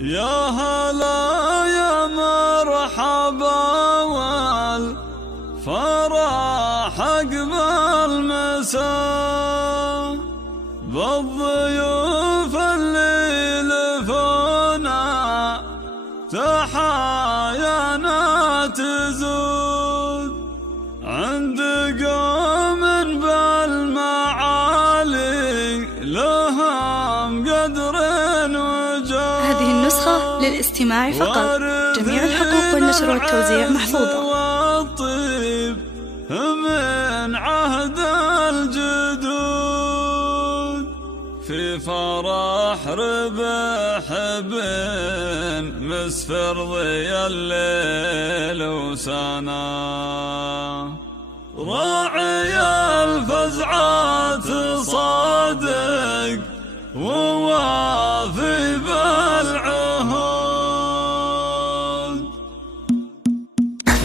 يا هلا يا مرحبا والفرح أقبل مساء بالضيوف اللي لفونا تحايانا تزود عند قوم بالمعالي لهم قدر وجود. هذه النسخة للاستماع فقط، جميع الحقوق والنشر والتوزيع محفوظة. من عهد الجدود في فرح ربح بن مسفر ضي الليل وسنا راعي الفزعات صادق ووافي بالعهود.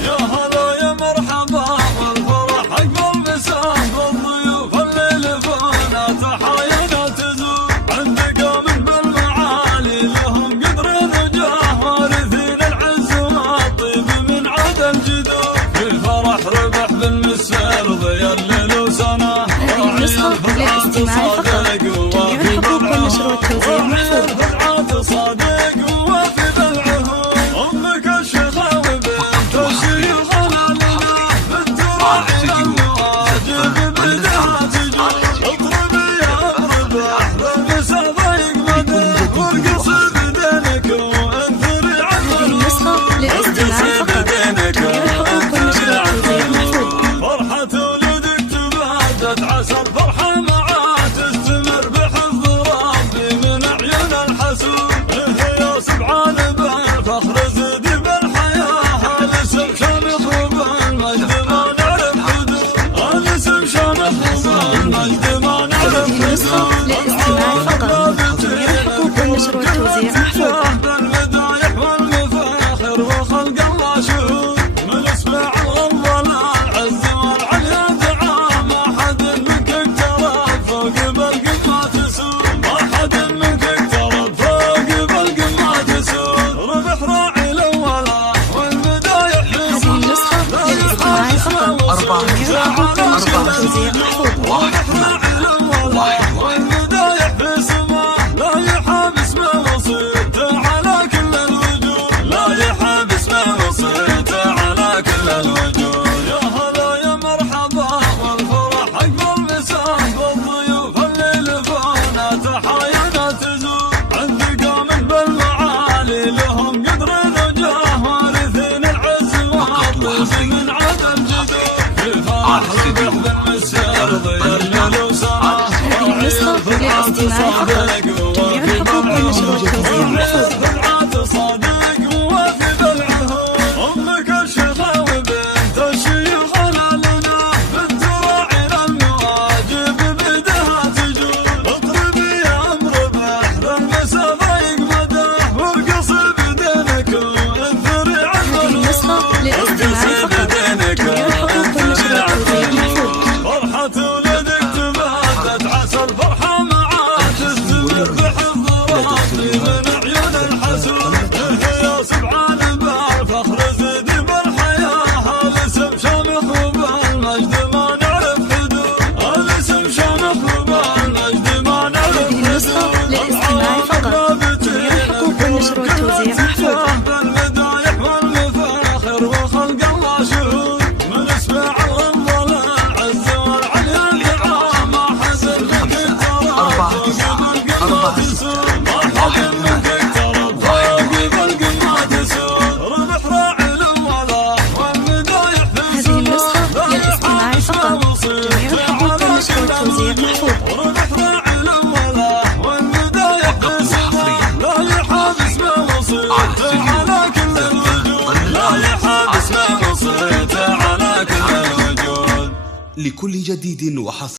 يا هلا يا مرحبا والفرح أقبل مساء بالضيوف اللي لفونا تحايانا تزور عند قوم بالمعالي لهم قدر وجاه وارثين العز والطيب من عهد الجدود في فرح ربح بالمسفر ضي الليل وسنا. هذه النسخة للاستماع فقط، جميع الحقوق والنشر والتوزيع محفوظة. صادق ووافي بالعهود أمك الشيخة وبنت الشيخ لنا بالتراعي المواجب بدها تجود اضربي يا ربح بالمسا ضيق مدى وارقص بدينك وانثري عمل. هذه النسخة للاستماع فقط، جميع الحقوق والنشر والتوزيع محفوظة. فرحة ولدك تبادت عسى الفرحة معاه تستمر بحفظ ربي من عيون الحسود. سبحان بالفخر زدي بالحياة الاسم شامخ بالمجد ما نعرف حدود الاسم شامخ بالمجد ما نعرف حدود. هذه النسخة للاستماع فقط، جميع الحقوق والنشر والتوزيع محفوظة. بالمدايح والمفاخر وخلق الله شهود من اسمع الغض العز والعليا دعاء ما حد منك اقترب فوق بالقمة تسود ما حد منك اقترب فوق بالقمة تسود ربح راعي الأولى والمدايح هذه النسخة للاستماع فقط، جميع الحقوق والنشر والتوزيع محفوظة. ربح راعي الأولى والمدايح في سماه لا يحاب اسمه وصيته على كل الوجود لا يحاب اسمه وصيته على كل الوجود. يا هلا يا مرحبا والفرح أقبل مساء بالضيوف اللي لفونا تحايانا تزور عند قوم بالمعالي لهم قدر وجاه وارثين العز والطيب من عهد الجدود في فرح ربح بالمسير ضي الليل وسنا. هذه النسخة للاستماع فقط، جميع الحقوق والنشر والتوزيع محفوظة. صادق ووافي بالعهود أمك الشيخة وبنت الشيخ لنا بالتراعي المواجب بدها تجود اضربي يا مربح بالمسا ضيق مداه وارقص بدينك وانثري عمل. هذه النسخة للاستماع فقط، جميع الحقوق والنشر والتوزيع محفوظة. فرحة ولدك تبادت عسى الفرحة معاه تستمر بحفظ ربي من عيون الحسود. يا سبحان بالفخر زدي بالحياة الاسم شامخ بالمجد ما نعرف حدود الاسم شامخ بالمجد ما نعرف حدود. هذه النسخة للاستماع فقط، جميع الحقوق والنشر والتوزيع محفوظة. بالمدايح والمفاخر وخلق الله شهود من اسمع الغض العز والعليا دعاء ما حد منك اقترب فوق بالقمة تسود ما حد منك اقترب فوق بالقمة تسود ربح راعي الأولى والمدايح في هذه النسخة للاستماع فقط، جميع الحقوق والنشر والتوزيع محفوظة. ربح راعي الأولى والمدايح في لا يحاب اسمه وصيته على كل الوجود لا يحاب اسمه وصيته على كل الوجود. لكل جديد وحصري